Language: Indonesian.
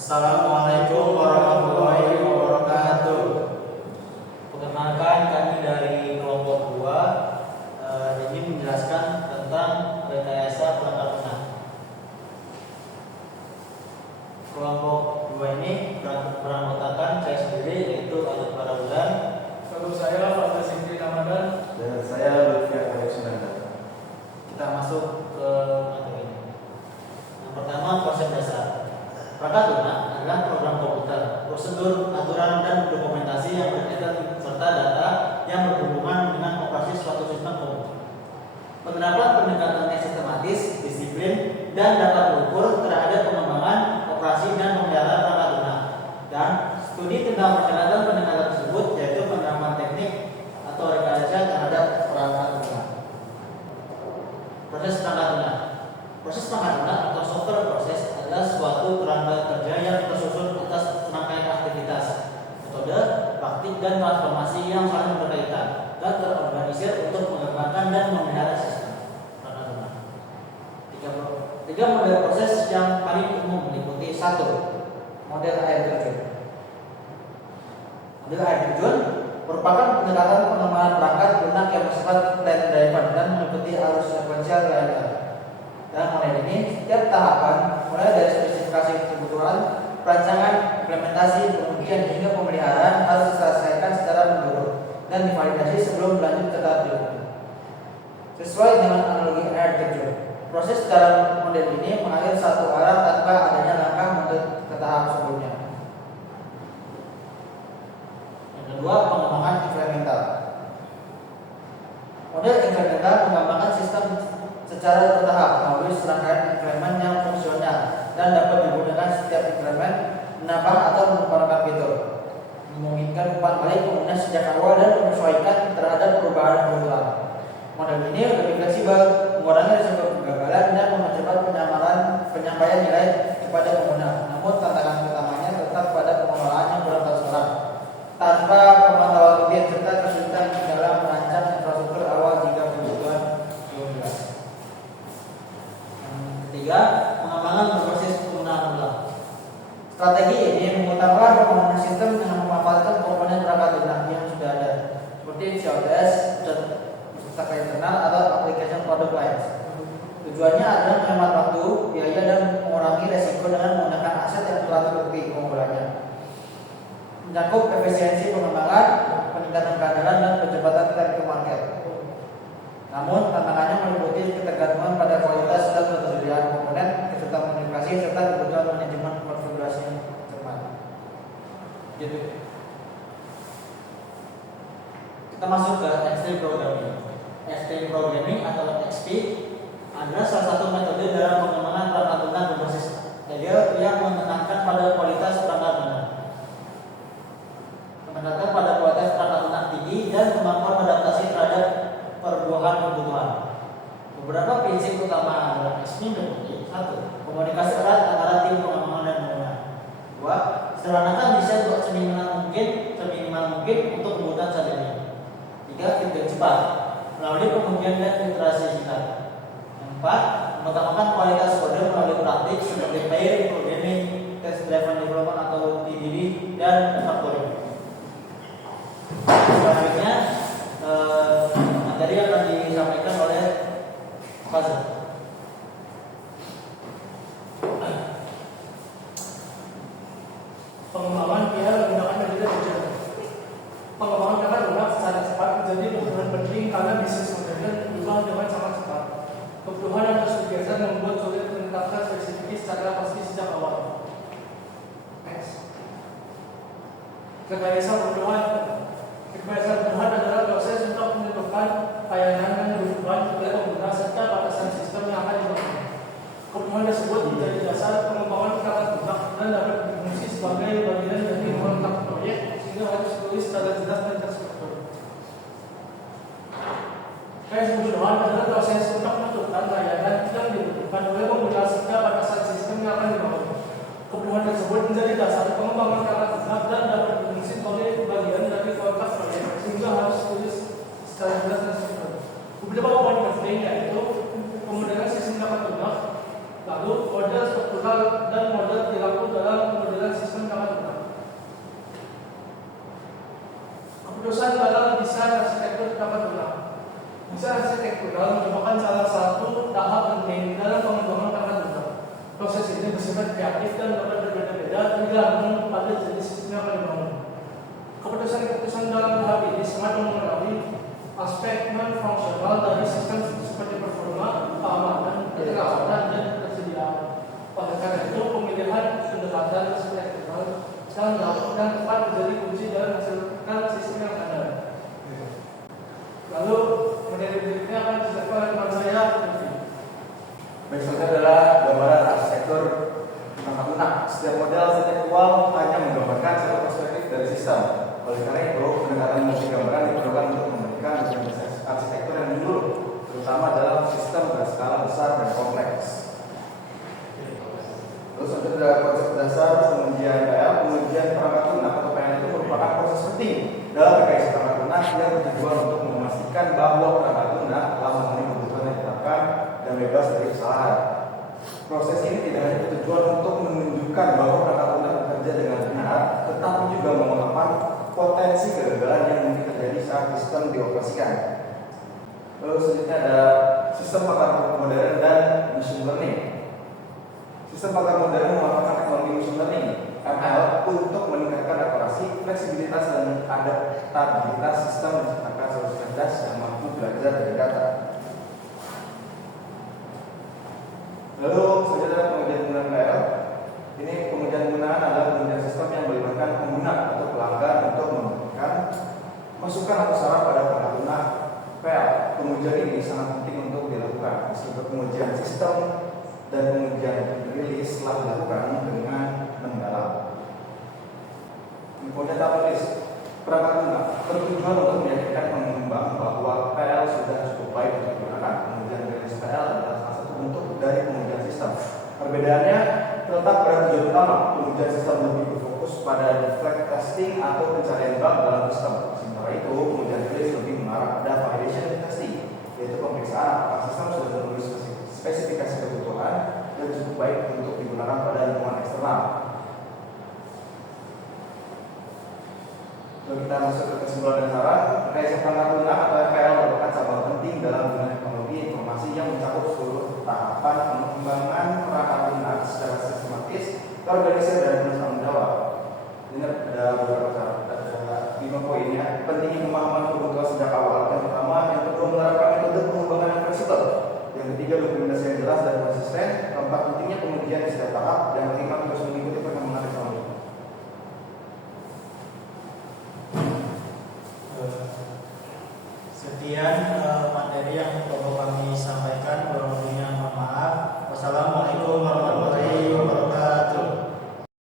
Assalamualaikum warahmatullahi wabarakatuh. Perkenalkan, kami dari kelompok 2 ini menjelaskan tentang rekayasa perangkat lunak. Kelompok 2 ini beranggotakan saya sendiri, yaitu Alif Parabulan, Lalu saya Fadil Sindri Ramadan, dan saya Lutfi Alexander. kita masuk ke materi ini. Yang pertama, konsep dasar. Perangkat lunak adalah program komputer, prosedur, aturan, dan dokumentasi yang berkaitan serta data yang berhubungan dengan operasi suatu sistem komputer. Penerapan pendekatannya sistematis, disiplin, dan dapat terukur terhadap pengembangan, operasi, dan pemeliharaan perangkat lunak. Dan studi tentang pendekatan tersebut yaitu penerapan teknik atau rekayasa terhadap perangkat lunak. Proses perangkat lunak. Proses perangkat lunak atau software proses adalah suatu kerangka kerja yang tersusun atas serangkaian aktivitas, metode, praktik, dan transformasi yang saling berkaitan dan terorganisir untuk mengembangkan dan memelihara sistem perangkat lunak. Tiga model proses yang paling umum meliputi: 1. Model air terjun. Model air terjun merupakan pendekatan pengembangan perangkat lunak yang bersifat plane driven dan mengikuti arus sekuensial linear. Dalam model ini, setiap tahapan mulai dari spesifikasi kebutuhan, perancangan, implementasi, kemudian hingga pemeliharaan harus diselesaikan secara menurut dan divalidasi sebelum berlanjut ke tahap berikutnya. Sesuai dengan analogi air terjun, proses dalam model ini mengalir satu arah tanpa adanya langkah menuju ke tahap sebelumnya. Yang kedua, pengembangan incremental. Model incremental mengembangkan sistem secara bertahap melalui serangkaian increment yang fungsional dan dapat digunakan setiap increment menambah atau menambahkan fitur, memungkinkan umpan balik pengguna sejak awal dan menyesuaikan terhadap perubahan kebutuhan. Model ini lebih fleksibel, mengurangi risiko kegagalan dan mempercepat penyampaian nilai kepada pengguna. Namun tantangan utamanya tetap pada pengelolaan yang kurang transparan, tanpa pemantauan rutin serta kesulitan dalam merancang infrastruktur awal jika kebutuhan belum jelas. Ketiga, pengembangan berbasis penggunaan ulang. Strategi ini mengutamakan pembangunan sistem dengan memanfaatkan komponen perangkat lunak yang sudah ada, seperti COTS, Pustaka Internal, atau Application Product Lines. Tujuannya adalah menghemat waktu, biaya, dan mengurangi resiko dengan menggunakan aset yang telah terbukti keunggulannya. Mencakup efisiensi pengembangan, peningkatan keandalan, dan percepatan time to market. Namun, tantangannya meliputi ketergantungan pada kualitas dan ketersediaan komponen, kesulitan modifikasi, serta kebutuhan manajemen konfigurasi yang cermat. Gitu. Kita masuk ke Extreme Programming. Extreme Programming atau XP adalah salah satu metode dalam pengembangan perangkat lunak berbasis agile yang menekankan pada kualitas perangkat lunak. Menekankan pada kualitas perangkat lunak tinggi dan kemampuan adaptasi terhadap perubahan kebutuhan. Beberapa prinsip utama dalam XP meliputi: 1. Komunikasi erat antara tim pengembangan dan pengguna. 2. Sederhanakan desain buat seminimal mungkin untuk kebutuhan saat ini. 3. Feedback cepat melalui pengujian dan iterasi singkat. 4. Mengutamakan kualitas kode melalui praktik seperti pair programming, test driven development atau TDD, dan refactoring. Selanjutnya materi akan disampaikan oleh Fazil. pengembangan PR menggunakan metode agile. Pengembangan perangkat lunak secara cepat menjadi kebutuhan penting karena bisnis modern berubah dengan sangat cepat. Kebutuhan yang terus bergeser membuat sulit menetapkan spesifik secara pasti sejak awal. Rekayasa kebutuhan. Rekayasa kebutuhan adalah proses untuk menentukan layanan yang dibutuhkan oleh pengguna serta batasan sistem yang akan dibangun. Kebutuhan tersebut menjadi dasar pengembangan perangkat lunak dan dapat berfungsi sebagai bagian dari kontrak proyek sehingga harus ditulis secara jelas dan terstruktur. Rekayasa kebutuhan adalah proses untuk menentukan layanan yang dibutuhkan oleh pengguna serta batasan sistem yang akan dibangun. Kebutuhan tersebut menjadi dasar pengembangan perangkat lunak dan dapat berfungsi sebagai bagian dari kontrak proyek sehingga harus ditulis secara jelas dan terstruktur. Beberapa poin penting yaitu pemodelan sistem perangkat lunak, lalu model struktural dan model perilaku dalam model arsitektural merupakan salah satu tahap penting dalam pengembangan tata ruang. Proses ini bersifat kreatif dan dapat berbeda-beda tergantung pada jenis sistem yang akan dibangun. Keputusan-keputusan dalam tahap ini sangat mempengaruhi aspek non-fungsional dari sistem seperti performa, keamanan, keterlambatan, dan ketersediaan. Oleh karena itu, pemilihan pendekatan arsitektural dan tepat menjadi kunci dalam menghasilkan sistem yang ada. Lalu materi berikutnya akan dijelaskan oleh teman saya. Berikutnya adalah gambaran arsitektur tata lunak. Setiap model arsitektural hanya menggambarkan secara perspektif dari sistem. Oleh karena itu, pendekatan multi gambaran diperlukan untuk memberikan arsitektur yang menyeluruh, terutama dalam sistem berskala besar dan kompleks. Terus ada konsep dasar pengujian PL. Pengujian perangkat lunak atau PL itu merupakan proses penting dalam rekayasa perangkat lunak yang bertujuan untuk memastikan bahwa perangkat lunak telah memenuhi kebutuhan yang ditetapkan dan bebas dari kesalahan. Proses ini tidak hanya bertujuan untuk menunjukkan bahwa perangkat lunak bekerja dengan benar, tetapi juga mengungkapkan potensi kegagalan yang mungkin terjadi saat sistem dioperasikan. Lalu selanjutnya ada sistem pakar modern dan machine learning. Sistem pakar modern memanfaatkan teknologi machine learning (ML) untuk meningkatkan akurasi, fleksibilitas, dan adaptabilitas sistem menciptakan solusi cerdas yang mampu belajar dari data. Lalu selanjutnya pengujian penggunaan PL. Ini pengujian penggunaan adalah pengujian sistem yang melibatkan pengguna atau pelanggan untuk memberikan masukan atau saran pada perangkat lunak PL. Pengujian ini sangat penting untuk dilakukan meskipun pengujian sistem dan pengujian rilis telah dilakukan dengan mendalam. Kemudian tahap rilis perangkat lunak bertujuan untuk meyakinkan pengembang bahwa PL sudah cukup baik untuk digunakan. Pengujian rilis PL adalah salah satu bentuk dari pengujian sistem. Perbedaannya terletak pada tujuan utama. Pengujian sistem lebih berfokus pada defect testing atau pencarian bug dalam sistem. Sementara itu, pengujian rilis lebih mengarah pada validation testing, yaitu pemeriksaan apakah sistem sudah memenuhi spesifikasi kebutuhan dan cukup baik untuk digunakan pada lingkungan eksternal. Lalu kita masuk ke kesimpulan dan saran. Rekayasa perangkat lunak atau FPL merupakan cabang penting dalam dunia teknologi informasi yang mencakup seluruh tahapan pengembangan perangkat lunak secara sistematis, terorganisir, dan bertanggung jawab. Ini ada beberapa syarat, ada 5 poinnya. Pentingnya pemahaman kebutuhan sejak awal. Yang pertama, yang kedua, menerapkan metode pengembangan yang fleksibel. Yang ketiga, dokumentasi yang jelas dan konsisten. Keempat, pentingnya pengujian di setiap tahap. Yang kelima, terus mengikuti perkembangan teknologi. Sekian materi yang perlu kami sampaikan. Kurang lebihnya